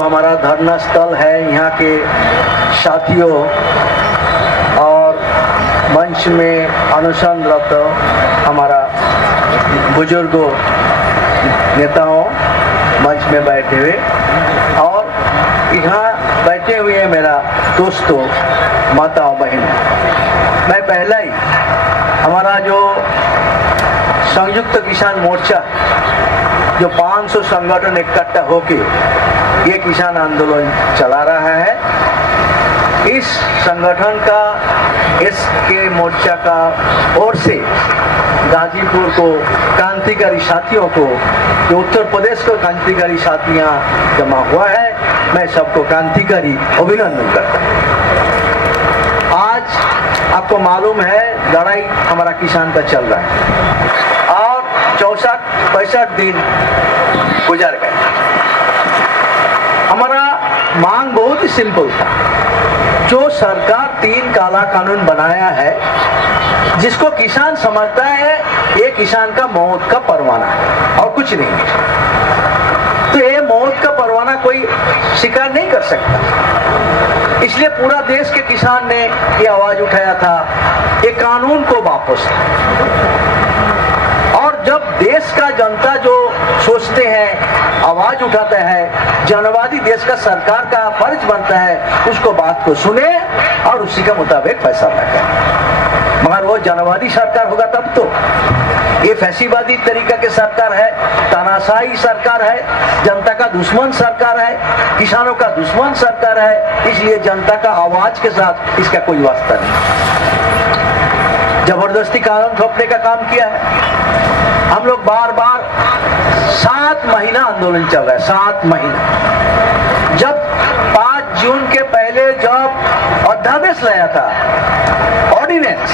हमारा धरना स्थल है, यहाँ के साथियों और मंच में अनुसंधानरत हमारा बुजुर्गों नेताओं मंच में बैठे हुए और यहाँ बैठे हुए मेरा दोस्तों माता और बहन। मैं पहला ही हमारा जो संयुक्त किसान मोर्चा जो 500 संगठन इकट्ठा होके ये किसान आंदोलन चला रहा है, इस संगठन का इसके मोर्चा का ओर से गाजीपुर को क्रांतिकारी साथियों को, जो उत्तर प्रदेश को क्रांतिकारी साथियां जमा हुआ है, मैं सबको क्रांतिकारी अभिनंदन करता हूँ। आज आपको मालूम है लड़ाई हमारा किसान का चल रहा है और 64-65 दिन गुजर गए। हमारा मांग बहुत ही सिंपल था। जो सरकार 3 काला कानून बनाया है, जिसको किसान समझता है ये किसान का मौत का परवाना है और कुछ नहीं है, तो ये मौत का परवाना कोई स्वीकार नहीं कर सकता। इसलिए पूरा देश के किसान ने ये आवाज उठाया था, ये कानून को वापस। और जब देश का जनता जो सोचते हैं, आवाज उठाता है, जनवादी देश का सरकार का फर्ज बनता है उसको बात को सुने और उसी के मुताबिक फैसला करें। मगर वो जनवादी सरकार होगा तब तो। ये फैसीवादी तरीका के सरकार है, तानाशाही सरकार है, जनता का दुश्मन सरकार है, किसानों का दुश्मन सरकार है। इसलिए जनता का आवाज के साथ इसका कोई वास्ता नहीं। जबरदस्ती कानून थोपने का काम किया है। हम लोग बार बार 7 महीना आंदोलन चल रहा है, 7 महीना। जब 5 जून के पहले जब अध्यादेश लाया था, ऑर्डिनेंस,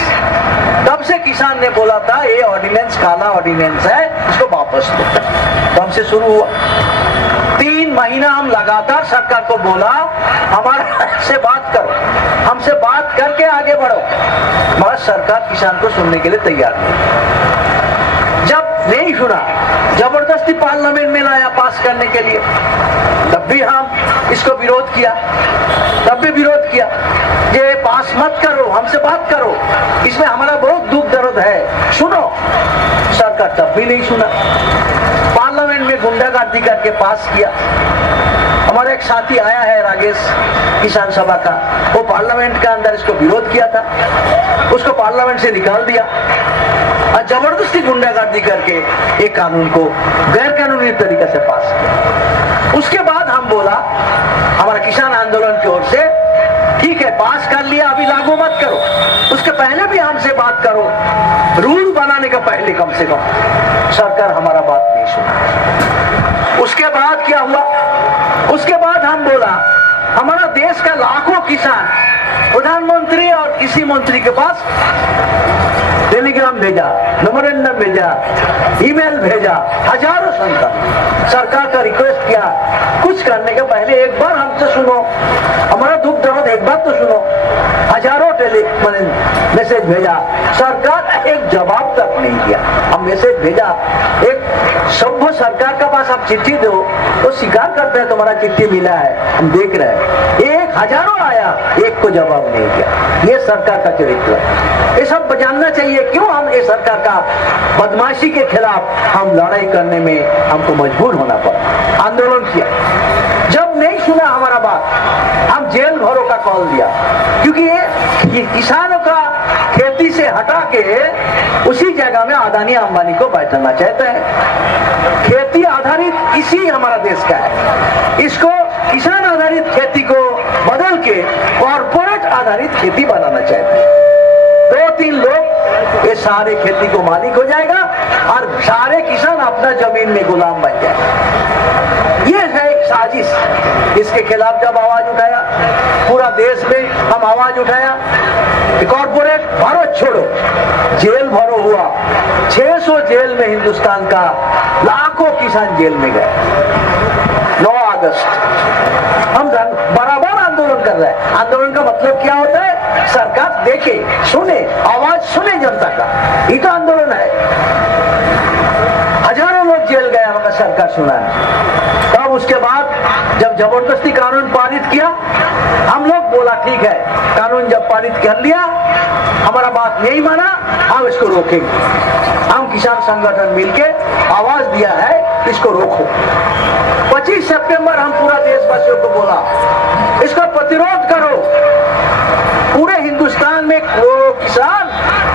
तब से किसान ने बोला था ये ऑर्डिनेंस काला ऑर्डिनेंस है, इसको वापस दो। तब से शुरू हुआ 3 महीना हम लगातार सरकार को बोला हमारे से बात करो, हमसे बात करके आगे बढ़ो, मगर सरकार किसान को सुनने के लिए तैयार नहीं। जब नहीं सुना, जबरदस्ती पार्लियामेंट में लाया पास करने के लिए, तब भी हम इसको विरोध किया, तब भी विरोध किया, ये पास मत करो, हमसे बात करो, इसमें हमारा बहुत दुख दर्द है, सुनो। सरकार तब भी नहीं सुना। पार्लियामेंट में गुंडागर्दी करके पास किया। हमारा एक साथी आया है राजेश किसान सभा का, वो पार्लियामेंट के अंदर इसको विरोध किया था, उसको पार्लियामेंट से निकाल दिया और जबरदस्ती गुंडागर्दी करके एक कानून को गैर कानूनी तरीके से पास किया। उसके बाद हम बोला हमारा किसान आंदोलन की ओर से, ठीक है पास कर लिया, अभी लागू मत करो, उसके पहले भी हमसे बात करो, रूल बनाने का पहले कम से कम। सरकार हमारा बात नहीं सुना। उसके बाद क्या हुआ? उसके बाद हम बोला हमारा देश का लाखों किसान प्रधानमंत्री और किसी मंत्री के पास टेलीग्राम भेजा, मेमोरेंडम भेजा, ईमेल भेजा, हजारों संख्या सरकार का रिक्वेस्ट किया, कुछ करने के पहले एक बार हमसे सुनो, हमारा दुख दर्द एक बार तो सुनो। हजारों मैसेज भेजा, सरकार एक जवाब तक नहीं दिया। हम मैसेज भेजा, एक सभ्य सरकार का पास आप चिट्ठी दो तो स्वीकार करते हैं तुम्हारा चिट्ठी मिला है, हम देख रहे हैं। एक हजारों आया, एक को जवाब नहीं दिया। ये सरकार का चरित्र, ये सब जानना चाहिए क्यों हम ये सरकार का बदमाशी के खिलाफ हम लड़ाई करने में हमको मजबूर होना पड़ा। आंदोलन किया, जब नहीं सुना हमारा बात, हम जेल भरो का कॉल दिया, क्योंकि ये किसानों का खेती से हटा के उसी जगह में अदानी अंबानी को बैठाना चाहते हैं। खेती आधारित इसी हमारा देश का है, इसको किसान आधारित खेती को बदल के कॉर्पोरेट आधारित खेती बनाना चाहते हैं। 2-3 लोग ये सारे खेती को मालिक हो जाएगा और सारे किसान अपना जमीन में गुलाम बन जाएगा। ये है एक साजिश। इसके खिलाफ जब आवाज उठाया, पूरा देश में हम आवाज उठाया, कॉर्पोरेट भारत छोड़ो, जेल भरो हुआ, 600 जेल में हिंदुस्तान का लाखों किसान जेल में गए। 9 अगस्त हम बराबर आंदोलन कर रहे हैं। आंदोलन का मतलब क्या होता है? सरकार देखे, सुने, आवाज सुने जनता का, ये तो आंदोलन है। हजारों लोग जेल गए, हमारा सरकार सुना है। तब उसके बाद जब जबरदस्ती कानून पारित किया, हम लोग बोला ठीक है, कानून जब पारित कर लिया, हमारा बात नहीं माना, हम इसको रोकेंगे। हम किसान संगठन मिलके आवाज दिया है, इसको रोको। 25 सितंबर हम पूरा देशवासियों को बोला, इसका प्रतिरोध करो। पूरे हिंदुस्तान में करोड़ों किसान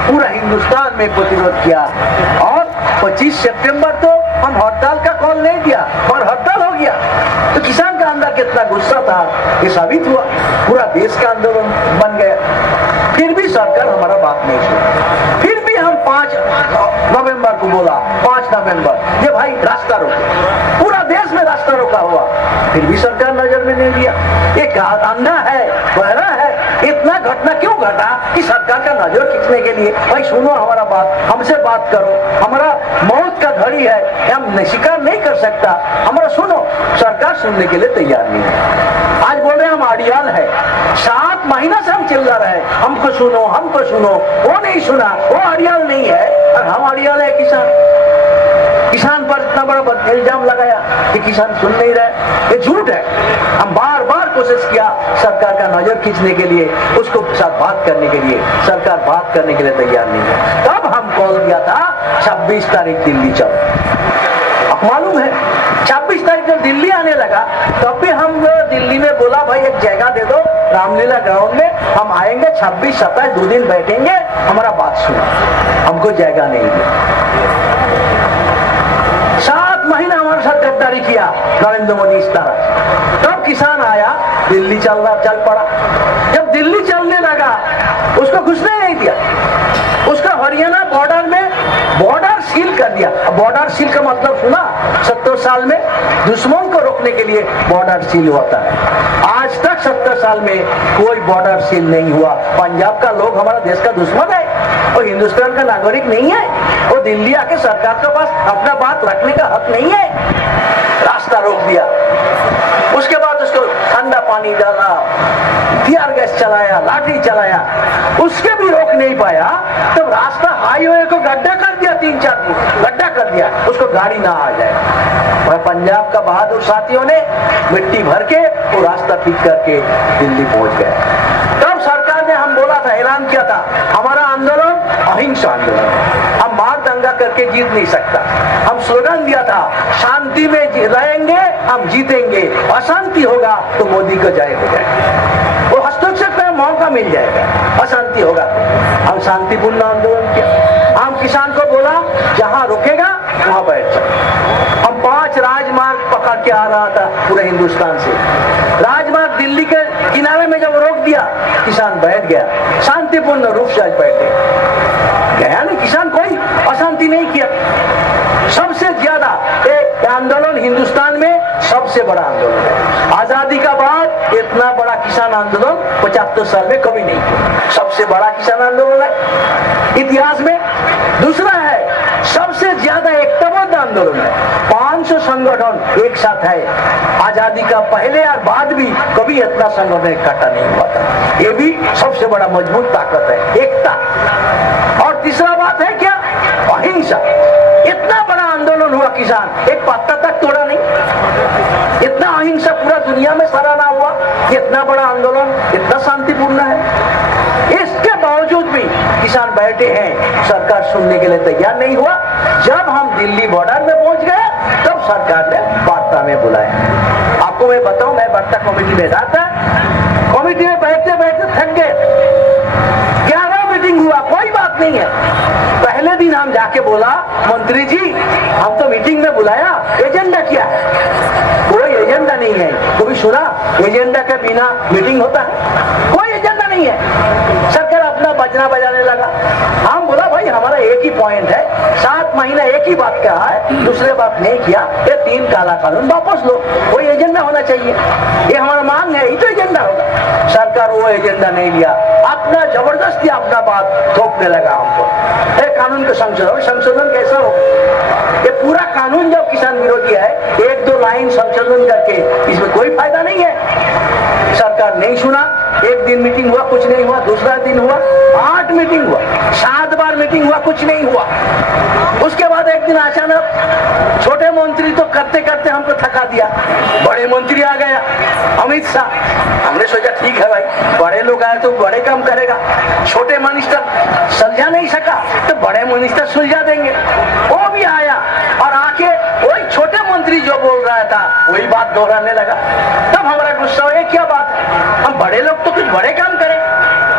पूरा हिंदुस्तान में प्रतिरोध किया और 25 सितंबर तो हम हड़ताल का कॉल नहीं दिया और हड़ताल हो गया। तो किसान का अंदर कितना गुस्सा था ये साबित हुआ, पूरा देश का आंदोलन बन गया। फिर भी सरकार हमारा बात नहीं सुनी। फिर भी हम 5 नवंबर को बोला, 5 नवंबर ये भाई रास्ता रोको, पूरा देश में रास्ता रोका हुआ, फिर भी सरकार नजर में नहीं लिया। ये अंधा है, बहरा है, इतना घटना क्यों घटा कि सरकार का नजर खींचने के लिए भाई सुनो हमारा बात, हमसे बात करो, हमारा मौत का घड़ी है, हम स्वीकार नहीं कर सकता, हमारा सुनो। सरकार सुनने के लिए तैयार नहीं है। आज बोल रहे हम अड़ियाल है, 7 महीना से हम चिल्ला रहे हमको सुनो, हमको सुनो, वो नहीं सुना, वो अड़ियाल नहीं है और हम अड़ियाल है। किसान पर इतना बड़ा इल्जाम लगाया कि किसान सुन नहीं रहे, ये झूठ है। हम बार बार कोशिश किया सरकार का नजर खींचने के लिए, उसको साथ बात करने के लिए, सरकार बात करने के लिए तैयार नहीं है। तब हम कॉल दिया था 26 तारीख दिल्ली चलो। अब मालूम है 26 तारीख जब दिल्ली आने लगा तब भी हम दिल्ली में बोला भाई एक जगह दे दो रामलीला ग्राउंड में, हम आएंगे 26, 27 2 दिन बैठेंगे, हमारा बात सुनो। हमको जगह नहीं दी। 7 महीना हमारे साथ गद्दारी किया नरेंद्र मोदी इस तरह। तब किसान आया, दिल्ली चल पड़ा। जब दिल्ली चलने लगा उसको घुसने नहीं दिया, उसका हरियाणा बॉर्डर में बॉर्डर सील कर दिया। बॉर्डर सील का मतलब सुना, 70 साल में दुश्मन को रोकने के लिए बॉर्डर सील होता है। आज तक 70 साल में कोई बॉर्डर सील नहीं हुआ। पंजाब का लोग हमारा देश का दुश्मन है, वो हिंदुस्तान का नागरिक नहीं है, वो दिल्ली आके सरकार के पास अपना बात रखने का हक नहीं है। रास्ता रोक दिया, उसके बाद उसको ठंडा पानी डाला, टीयर गैस चलाया, लाठी चलाया, उसके भी रोक नहीं पाया। तब रास्ता हाईवे को गड्ढा कर दिया, 3-4 फुट गड्ढा कर दिया, उसको गाड़ी ना आ जाए। और पंजाब का बहादुर साथियों ने मिट्टी भर के वो रास्ता ठीक करके दिल्ली पहुंच गए। तब सरकार ने, हम बोला था, ऐलान किया था, हमारा आंदोलन अहिंसा आंदोलन, हम मार दंगा करके जीत नहीं सकता। हम स्लोगन दिया था, शांति में रहेंगे हम जीतेंगे, अशांति होगा तो मोदी को जय हो जाएगा, वो हस्तक्षेप का मौका मिल जाएगा, अशांति होगा। हम शांतिपूर्ण आंदोलन किया। हम किसान को बोला जहां रुकेगा वहां बैठ जाओ। हम 5 राजमार्ग पकड़ के आ रहा था पूरे हिंदुस्तान से। राजमार्ग दिल्ली के किनारे में जब रोक दिया, किसान बैठ गया, शांतिपूर्ण रूप से आज बैठे गया। नहीं, किसान कोई अशांति नहीं किया। सबसे ज्यादा आंदोलन हिंदुस्तान में सबसे बड़ा आंदोलन है। आजादी का बाद इतना बड़ा किसान आंदोलन 75 साल में कभी नहीं किया। सबसे बड़ा किसान आंदोलन है इतिहास में। दूसरा है सबसे ज्यादा एकताबद्ध आंदोलन है, 500 संगठन एक साथ है। आजादी का पहले और बाद भी कभी इतना संगठन इकट्ठा नहीं हुआ था। ये भी सबसे बड़ा मजबूत ताकत है, एकता। और तीसरा बात है क्या, अहिंसा। इतना बड़ा आंदोलन हुआ किसान, एक पत्ता तक तोड़ा नहीं। इतना अहिंसा पूरा दुनिया में सराहना हुआ, इतना बड़ा आंदोलन इतना शांतिपूर्ण है। इसके बावजूद भी किसान बैठे हैं, सरकार सुनने के लिए तैयार नहीं हुआ। जब हम दिल्ली बॉर्डर में पहुंच गए तब सरकार ने वार्ता में बुलाया। आपको मैं बताऊं, मैं वार्ता कमेटी में रहता, कमेटी में बैठते बैठते थक गए। 11 मीटिंग हुआ, कोई बात नहीं है। पहले दिन हम जाके बोला, मंत्री जी हम तो मीटिंग में बुलाया, एजेंडा क्या है? कोई एजेंडा नहीं है। कभी सुना एजेंडा के बिना मीटिंग होता है? कोई एजेंडा नहीं है। सरकार अपना बजना बजाने लगा। हम बोला भाई हमारा एक ही पॉइंट है, 7 महीना एक ही बात कहा है, दूसरे बात नहीं किया, ये 3 काला कानून वापस लो। कोई एजेंडा होना चाहिए, ये हमारा मांग है, ये तो एजेंडा होगा। सरकार वो एजेंडा नहीं लिया, अपना जबरदस्ती अपना बात थोपने लगा हमको। कानून का संशोधन कैसा हो? ये पूरा कानून जब किसान विरोधी है, 1-2 लाइन संशोधन करके इसमें कोई फायदा नहीं है। सरकार नहीं सुना, एक दिन मीटिंग हुआ, कुछ नहीं हुआ, दूसरा दिन हुआ, 8 मीटिंग हुआ, 7 बार मीटिंग हुआ, कुछ नहीं हुआ। उसके बाद एक दिन अचानक छोटे मंत्री तो करते करते हमको थका दिया, बड़े मंत्री आ गया, अमित शाह। हमने सोचा ठीक है भाई, बड़े लोग आए तो बड़े काम करेगा, छोटे मिनिस्टर सुलझा नहीं सका तो बड़े मिनिस्टर सुलझा देंगे। वो भी आया और आके वही छोटे मंत्री जो बोल रहा था वही बात दोहराने लगा। तब हमारा गुस्सा हो, क्या बात है, हम बड़े लोग तो कुछ बड़े काम करें,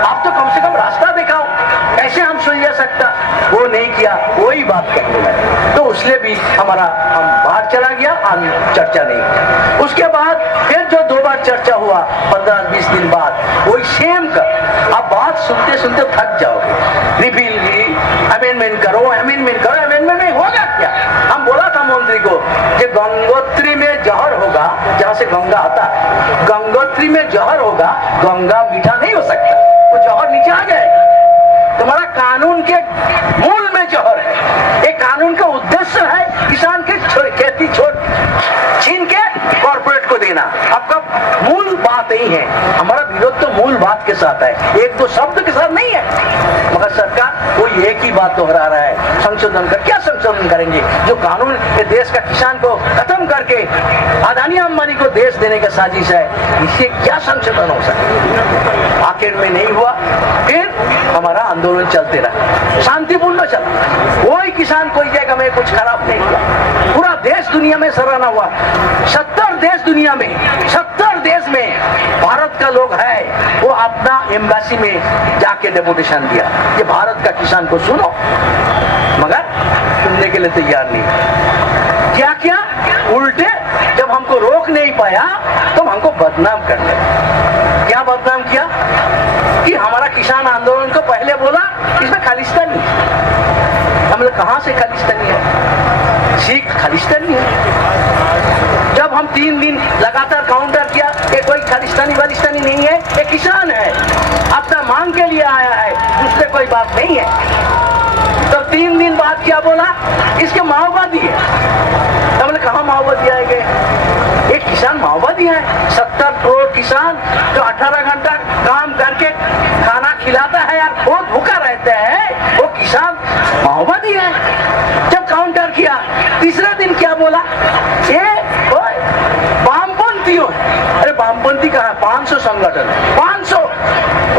आप तो कम से कम रास्ता दिखाओ, कैसे हम सुलझा सकता। वो नहीं किया, वही बात करने लगा, तो उसने भी हम बाहर चला गया, हम चर्चा नहीं किया। उसके बाद फिर जो 2 बार चर्चा हुआ 15-20 दिन बाद, वही सेम का। अब बात सुनते सुनते थक जाओगे, रिपील अमेंडमेंट करो, अमेंडमेंट करो, अमेंडमेंट में होगा क्या। हम बोला था मंत्री को कि गंगोत्री में जहर होगा, जहां से गंगा आता है, गंगोत्री में जहर होगा, गंगा मीठा नहीं हो सकता, वो जहर नीचे आ जाएगा। तुम्हारा कानून के मूल में जहर है। एक कानून का उद्देश्य है किसान के खेती छीन के कॉर्पोरेट को देना, आपका मूल बात यही है। हमारा विरोध तो मूल बात के साथ है, एक दो शब्द के साथ नहीं है। मगर सरकार वो एक ही बात दोहरा रहा है, संशोधन कर। क्या संशोधन करेंगे? जो कानून ये देश का किसान को खत्म करके अदानी अंबानी को देश देने का साजिश है, इससे क्या संशोधन हो सकता? आखिर में नहीं हुआ, फिर हमारा आंदोलन चलते रहा, शांतिपूर्ण चला। कोई किसान कोई जगह में कुछ खराब नहीं हुआ, पूरा देश दुनिया में सराहना हुआ। 70 देश दुनिया में, 70 देश में भारत का लोग है, वो अपना एम्बेसी में जाके डेपुटेशन दिया कि भारत का किसान को सुनो, मगर सुनने के लिए तैयार नहीं। क्या क्या उल्टे जब हमको रोक नहीं पाया तो हमको बदनाम कर दिया। क्या बदनाम किया कि हमारा किसान आंदोलन को पहले बोला इसमें खालिस्तानी। हमने कहां से खालिस्तानी है? सिख खालिस्तानी है। जब हम 3 दिन लगातार काउंटर किया कि कोई खालिस्तानी वालिस्तानी नहीं है, ये किसान है, अपना मांग के लिए आया है, उससे कोई बात नहीं है। तो 3 दिन बाद क्या बोला? इसके माओवादी है। हमने कहा माओवादी आएंगे? एक किसान माओवादी है। 70 करोड़ किसान जो 18 घंटा काम करके खाना खिलाता है यार, बहुत भूखा रहता है, वो किसान माओवादी है। जब काउंटर किया तीसरे दिन क्या बोला? ये वामपंथियों। अरे वामपंथी कहाँ? 500 संगठन, 500,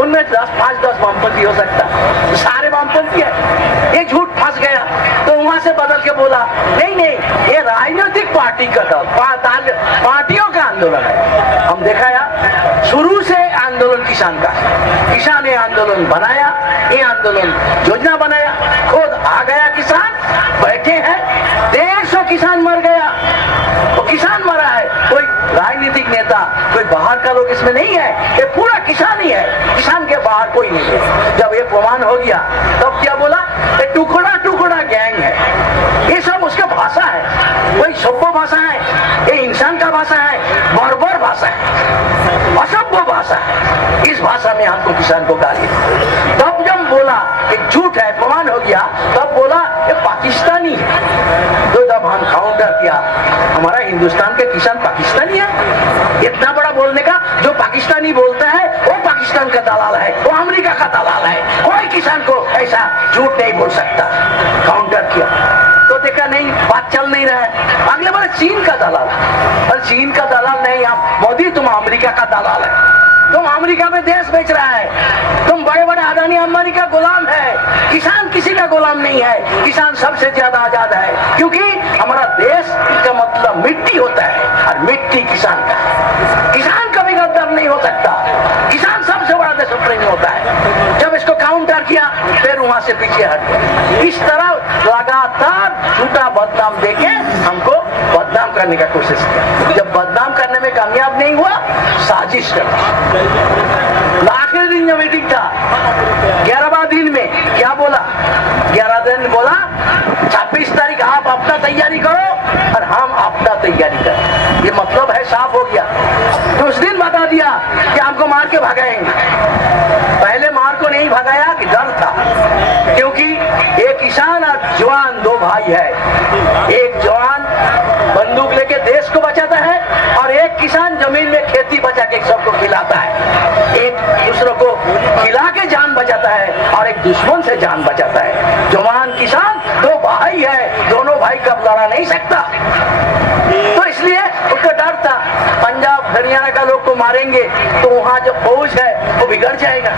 उनमें 5-10 वामपंथी हो सकता, सारे वामपंथी है। ये झूठ फंस गया तो वहां से बदल के बोला नहीं नहीं, ये राजनीतिक पार्टी का पार्टियों का आंदोलन है। हम देखा यार, शुरू से आंदोलन किसान का, किसान ने आंदोलन बनाया, ये आंदोलन योजना बनाया, खुद आ गया किसान, बैठे हैं, 150 किसान मर गया, वो किसान मरा है, कोई राजनीतिक नेता, कोई बाहर का लोग इसमें नहीं है, ये पूरा किसान ही है, किसान के बाहर कोई नहीं है। जब ये प्रमाण हो गया तब क्या बोला? ये टुकड़ा टुकड़ा गैंग है, ये सब उसका भाषा है, कोई सभ्य भाषा है, ये इंसान का भाषा है, बर्बर भाषा है, असभ्य भाषा है। इस भाषा में हमको किसान को गाली। तब जब बोला एक झूठ है, प्रमाण हो गया, तब बोला ये पाकिस्तानी है। तो जब हम काउंटर किया, हमारा हिंदुस्तान के किसान पाकिस्तानी है? इतना बड़ा बोलने का, जो पाकिस्तानी बोलता है वो पाकिस्तान का दलाल है, वो अमेरिका का दलाल है, कोई किसान को ऐसा झूठ नहीं बोल सकता। काउंटर किया तो देखा नहीं, बात चल नहीं रहा है। अगले बार चीन का दलाल है, और चीन का दलाल नहीं, आप मोदी तुम अमेरिका का दलाल है, तुम अमेरिका में देश बेच रहा है, तुम बड़े बड़े अदानी अंबानी का गुलाम है। किसान किसी का गुलाम नहीं है, किसान सबसे ज्यादा आजाद है, क्योंकि हमारा देश का मतलब मिट्टी होता है, और मिट्टी किसान का है। किसान कभी गद्दार नहीं हो सकता, किसान सबसे बड़ा देशप्रेमी होता है। जब इसको काउंटर किया फिर वहां से पीछे हट गया। इस तरह लगातार झूठा बदनाम देके हमको बदनाम करने का कोशिश किया। जब बदनाम करने में कामयाब नहीं हुआ, साजिश कर। आखिरी दिन जो मीटिंग था, 11वां दिन में क्या बोला? 11 दिन बोला 26 तारीख आप अपना तैयारी करो और हम अपना तैयारी करें। ये मतलब है, साफ हो गया। तो उस दिन बता दिया कि आपको मार के भगाएंगे। पहले मार को नहीं भगाया कि डर था, क्योंकि एक किसान और जवान 2 भाई है। एक जवान बंदूक लेके देश को बचाता है और एक किसान जमीन में खेती बचा के सबको खिलाता है। एक खिला के जान बचाता है और एक दुश्मन से जान बचाता है। जवान किसान दो भाई है, दोनों भाई कब लड़ा नहीं सकता। तो इसलिए उसका डर था पंजाब हरियाणा का लोग को मारेंगे तो वहां जो फौज है वो बिगड़ जाएगा।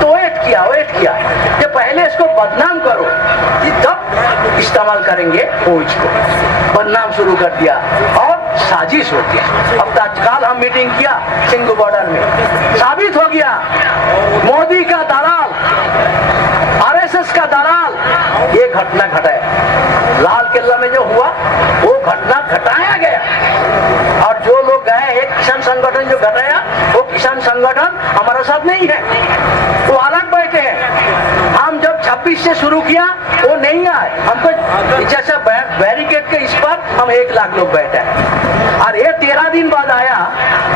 तो वेट किया कि पहले इसको बदनाम करो, तब इस्तेमाल करेंगे फौज को। बदनाम शुरू कर दिया और साजिश हो गया। अब तत्काल हम मीटिंग किया सिंघू बॉर्डर में, साबित हो गया मोदी का दलाल, आरएसएस का दलाल ये घटना घटाया। लाल किला में जो हुआ वो घटना घटाया गया और जो लोग गए एक किसान संगठन जो घटाया वो किसान संगठन हमारे साथ नहीं है, वो अलग बैठे हैं। हम जब 26 से शुरू किया वो नहीं आए, हमको जैसे बैरिकेड के इस पर हम 1 लाख लोग बैठे हैं और ये 13 दिन बाद आया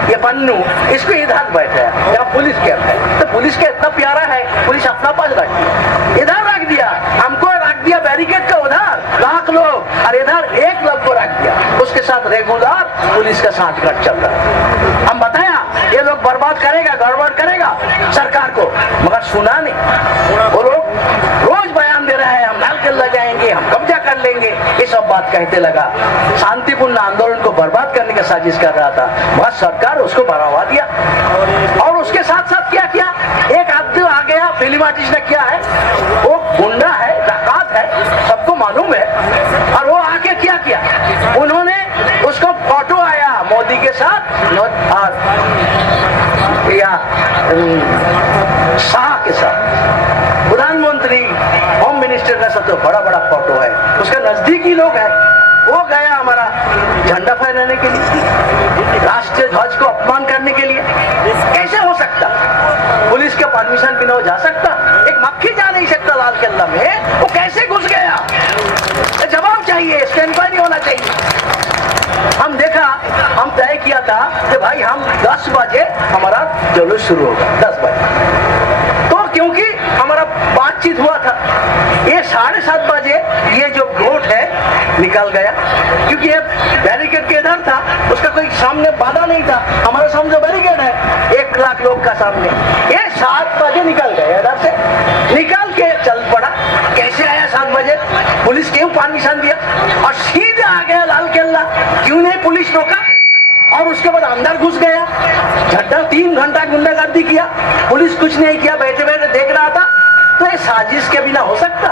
ये पन्नू, इसको इधर बैठे है या पुलिस कैंप है। तो पुलिस के इतना प्यारा है, पुलिस अपना पास रख दिया, इधर रख दिया, हमको रख दिया बैरिकेड का उधर लाख लोग और इधर 1 लोग को रख दिया। उसके साथ रेगुलर पुलिस का साथ चल रहा है। हम बताया ये लोग बर्बाद करेगा, गड़बड़ करेगा सरकार को, मगर सुना नहीं। वो लोग रोज बयान दे रहे हैं हम लाल किला जाएंगे, हम कब्जा कर लेंगे, ये सब बात कहते लगा। शांतिपूर्ण आंदोलन को बर्बाद करने का साजिश कर रहा था, मगर सरकार उसको बढ़ावा दिया। और उसके साथ साथ क्या किया, एक आदमी आ गया, फिल्म आर्टिस्ट ने किया है, वो गुंडा है, डाकात है, सबको मालूम है। और वो आके क्या किया, उन्होंने उसको फोटो आया मोदी के साथ या शाह के साथ, प्रधानमंत्री होम मिनिस्टर का सब तो बड़ा बड़ा फोटो है, उसका नजदीकी लोग है। वो गया हमारा झंडा फहराने के लिए, राष्ट्रीय ध्वज को अपमान करने के लिए। कैसे हो सकता, पुलिस के परमिशन बिना हो जा सकता? एक मक्खी जा नहीं सकता लाल किला में, वो कैसे घुस गया? जवाब चाहिए, स्टैंड बाय नहीं होना चाहिए। हम देखा, हम तय किया था कि भाई हम 10 बजे हमारा जुलूस शुरू होगा, 10 बजे। तो क्योंकि हमारा बातचीत हुआ था, ये 7:30 बजे ये जो वोट है निकल गया, क्योंकि ये बैरिकेड के इधर था, उसका कोई सामने बाधा नहीं था। हमारे सामने बैरिकेड है 1 लाख लोग का सामने, ये 7 बजे निकल गया, इधर से निकल के चल पड़ा। कैसे आया 7 बजे? पुलिस क्यों परमिशन दिया? और सीधे आ गया लाल किला, क्यों नहीं पुलिस रोका? और उसके बाद अंदर घुस गया, झंडा 3 घंटा गुंडागर्दी किया, पुलिस कुछ नहीं किया, बैठे बैठे देख रहा था। तो ये साजिश के बिना हो सकता?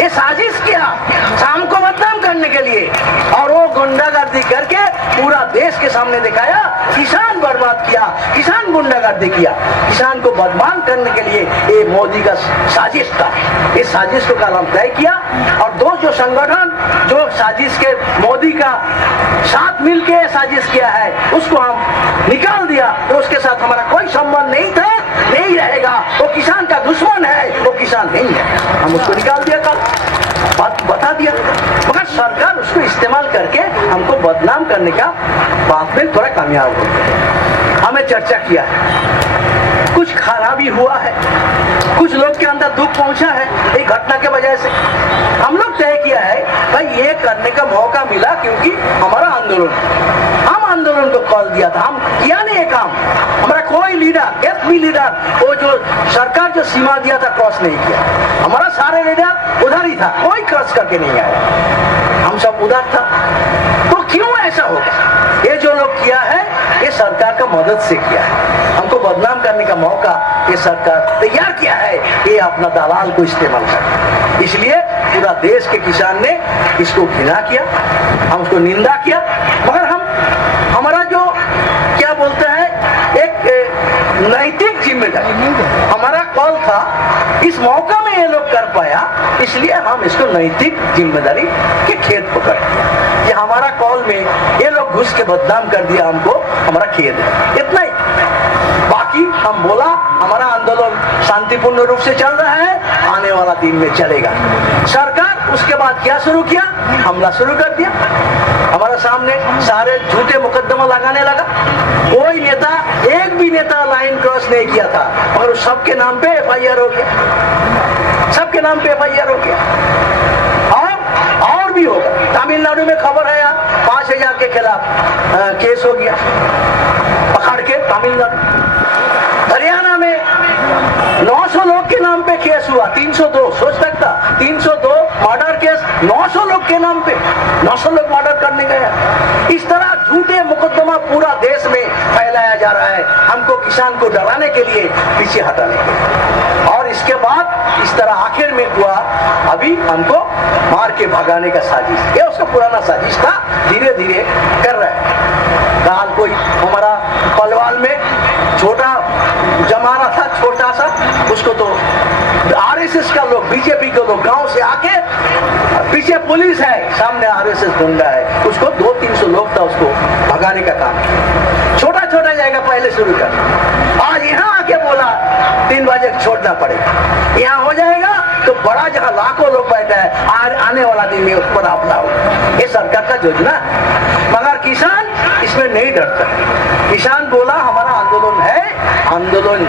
ये साजिश किया शाम को बदनाम करने के लिए, और वो गुंडागर्दी करके पूरा देश के सामने दिखाया किसान बर्बाद किया, किसान गुंडागर्दी किया, किसान को बदनाम करने के लिए ये मोदी का साजिश था। इस साजिश को कल हम तय किया और जो संगठन जो साजिश के मोदी का साथ मिलके साजिश किया है उसको हम निकाल दिया। तो उसके साथ हमारा कोई संबंध नहीं था, नहीं रहेगा, वो किसान का दुश्मन है, वो किसान नहीं है, हम उसको निकाल दिया, कल बात बता दिया। मगर सरकार उसको इस्तेमाल करके हमको बदनाम करने का बात में थोड़ा कामयाब हो गया। हमें चर्चा किया है, कुछ खराबी हुआ है, कुछ लोग के अंदर दुख पहुंचा है एक घटना के वजह से। हम लोग तय किया है भाई ये करने का मौका मिला क्योंकि हमारा आंदोलन, हम आंदोलन को कॉल दिया था, हम किया नहीं ये काम। हमारा कोई लीडर, एक भी लीडर वो जो सरकार जो सीमा दिया था क्रॉस नहीं किया, हमारा सारे लीडर उधर ही था, कोई क्रॉस करके नहीं आया, हम सब उधर था। तो क्यों ऐसा होगा? ये जो लोग किया है ये सरकार का मदद से किया है, हमको बदनाम करने का मौका ये सरकार तैयार किया है, ये अपना दलाल को इस्तेमाल कर। इसलिए पूरा देश के किसान ने इसको घृणा किया, हम उसको निंदा किया। मगर हम हमारा जो क्या बोलते हैं एक नैतिक जिम्मेदारी, हमारा कॉल था, इस मौका में ये लोग कर पाया, इसलिए हम इसको नैतिक जिम्मेदारी के खेत पकड़ दिया। ये हमारा कॉल में ये लोग घुस के बदनाम कर दिया हमको, हमारा खेद है, इतना ही। बाकी हम बोला हमारा आंदोलन शांतिपूर्ण रूप से चल रहा है, आने वाला दिन में चलेगा। सरकार उसके बाद क्या शुरू किया, हमला शुरू कर दिया, हमारा सामने सारे झूठे मुकदमा लगाने लगा। कोई नेता, एक भी नेता लाइन क्रॉस नहीं किया था, मगर सबके नाम पे FIR हो गया, सबके नाम पे FIR हो गया। और भी होगा, तमिलनाडु में खबर है यार 5000 के खिलाफ केस हो गया, पकड़ के तमिलनाडु। हरियाणा में हुआ 302, सोच सकता 302 मर्डर केस 900 लोग के नाम पे 900 लोग मर्डर करने गए। इस तरह झूठे मुकदमा पूरा देश में फैलाया जा रहा है, हमको किसान को डराने के लिए, पीछे हटाने के लिए। और इसके बाद इस तरह आखिर में हुआ, अभी हमको मार के भगाने का साजिश, ये उसका पुराना साजिश था, धीरे धीरे कर रहा है। काल कोई हमारा पलवाल में छोटा जमाना था, छोटा सा, उसको तो आरएसएस का लोग, बीजेपी के लोग गांव से आके, पीछे पुलिस है, सामने आरएसएस गुंडा है, उसको 200-300 लोग था, उसको भगाने का काम। छोटा छोटा जाएगा पहले शुरू कर, आज यहाँ आके बोला 3 बजे छोड़ना पड़ेगा, यहाँ हो जाएगा तो बड़ा जहाँ लाखों लोग बैठा है, आने वाला दिन में उस पर आपला होगा। ये सरकार का योजना, मगर किसान इसमें नहीं डरता। किसान बोला हमारा आंदोलन है, आंदोलन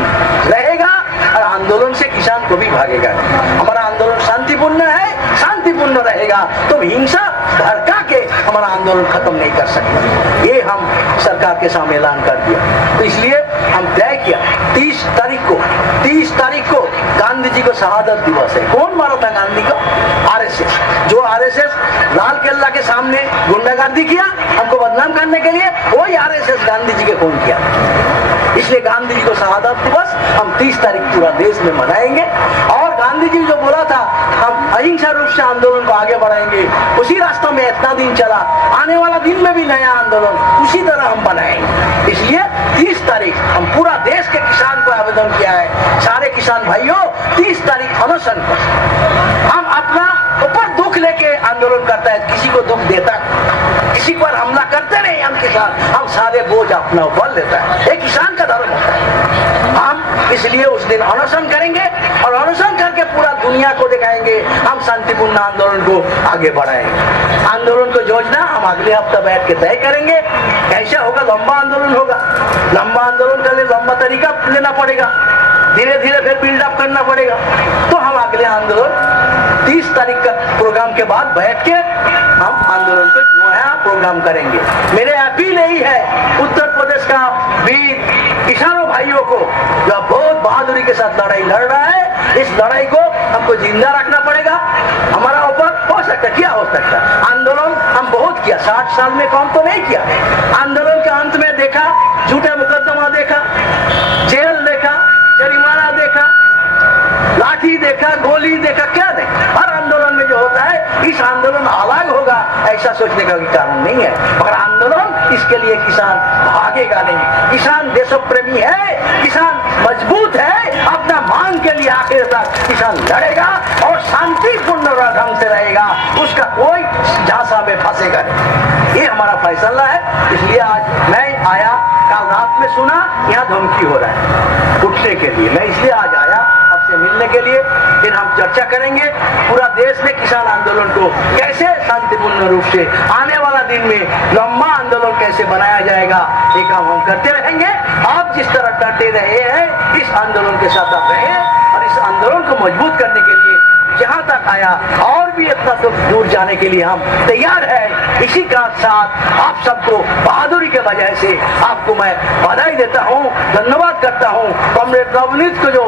रहेगा, और आंदोलन से किसान को भी भागेगा। हमारा आंदोलन शांतिपूर्ण है, शांतिपूर्ण रहेगा, तो हिंसा भड़का के हमारा आंदोलन खत्म नहीं कर सकते। ये हम सरकार के सामने ऐलान कर दिया। तो इसलिए हम तय किया 30 तारीख को गांधी जी को शहादत दिवस है। कौन मारा था गांधी को? आरएसएस। जो आरएसएस लाल किला के सामने गुंडागर्दी किया हमको बदनाम करने के लिए, वही आरएसएस गांधी जी के खून किया। इसलिए गांधी जी को शहादत दिवस हम 30 तारीख पूरा देश में मनाएंगे। और गांधी जी जो बोला था हम अहिंसा रूप से आंदोलन को आगे बढ़ाएंगे, उसी रास्ते में इतना दिन चला, आने वाला दिन में भी नया आंदोलन उसी तरह हम बनाएंगे। इसलिए 30 तारीख हम पूरा देश के किसान को आवेदन किया है, सारे किसान भाइयों 30 तारीख अनशन पर हम अपना ऊपर दुख लेके आंदोलन करता है, किसी को दुख देता, किसी पर हमला करते नहीं हम किसान, हम सारे बोझ अपना ऊपर लेता है, एक किसान का धर्म होता है। हम इसलिए उस दिन अनशन करेंगे और अनशन करके पूरा दुनिया को दिखाएंगे हम शांतिपूर्ण आंदोलन को आगे बढ़ाएंगे। आंदोलन को योजना हम अगले हफ्ते बैठ के तय करेंगे, कैसे होगा, लंबा आंदोलन होगा। लंबा आंदोलन के लिए लंबा तरीका लेना पड़ेगा, धीरे धीरे फिर बिल्डअप करना पड़ेगा। तो हम अगले आंदोलन 30 तारीख का प्रोग्राम के बाद बैठ के हम आंदोलन को नया प्रोग्राम करेंगे। मेरे अपील यही है उत्तर प्रदेश का वीर किसानों भाइयों को, जो बहुत बहादुरी के साथ लड़ाई लड़ रहा है, इस लड़ाई को हमको जिंदा रखना पड़ेगा। हमारा ऊपर हो सकता, क्या हो सकता, आंदोलन हम बहुत किया, 60 साल में काम तो नहीं किया। आंदोलन के अंत में देखा झूठे मुकदमा देखा, जेल देखा, जरिमाना देखा, लाठी देखा, गोली देखा, क्या देखा। हर आंदोलन में जो होता है, इस आंदोलन अलग होगा ऐसा सोचने का भी कारण नहीं है, मगर आंदोलन इसके लिए किसान भागेगा नहीं। किसान देशप्रेमी है, किसान मजबूत है, अपना मांग के लिए आखिर तक किसान लड़ेगा और शांतिपूर्ण ढंग से रहेगा, उसका कोई झांसा में फंसेगा नहीं। ये हमारा फैसला है। इसलिए आज मैं आया, कल रात में सुना यहाँ धमकी हो रहा है उठने के लिए, मैं इसलिए आज आया आपसे मिलने के लिए। फिर हम चर्चा करेंगे पूरा देश में किसान आंदोलन को कैसे शांतिपूर्ण रूप से आने वाला दिन में लंबा आंदोलन कैसे बनाया जाएगा, ये काम हम करते रहेंगे। आप जिस तरह डटे रहे हैं, इस आंदोलन के साथ आप रहे और इस आंदोलन को मजबूत करने के लिए यहाँ तक आया और भी इतना तो दूर जाने के लिए हम तैयार हैं। इसी का साथ आप सबको बहादुरी के वजह से आपको मैं बधाई देता हूँ, धन्यवाद करता हूँ। कॉमरेड नवनीत को जो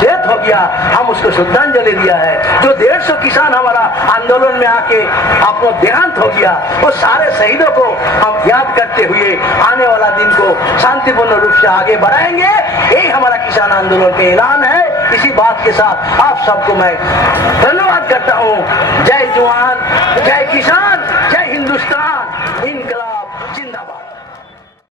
डेथ हो गया, हम उसको श्रद्धांजलि दिया है। जो 150 किसान हमारा आंदोलन में आके अपना देहांत हो गया, वो सारे शहीदों को हम याद करते हुए आने वाला दिन को शांतिपूर्ण रूप से आगे बढ़ाएंगे। यही हमारा किसान आंदोलन का ऐलान है। इसी बात के साथ आप सबको मैं धन्यवाद करता हूँ। जय जवान, जय किसान, जय हिंदुस्तान।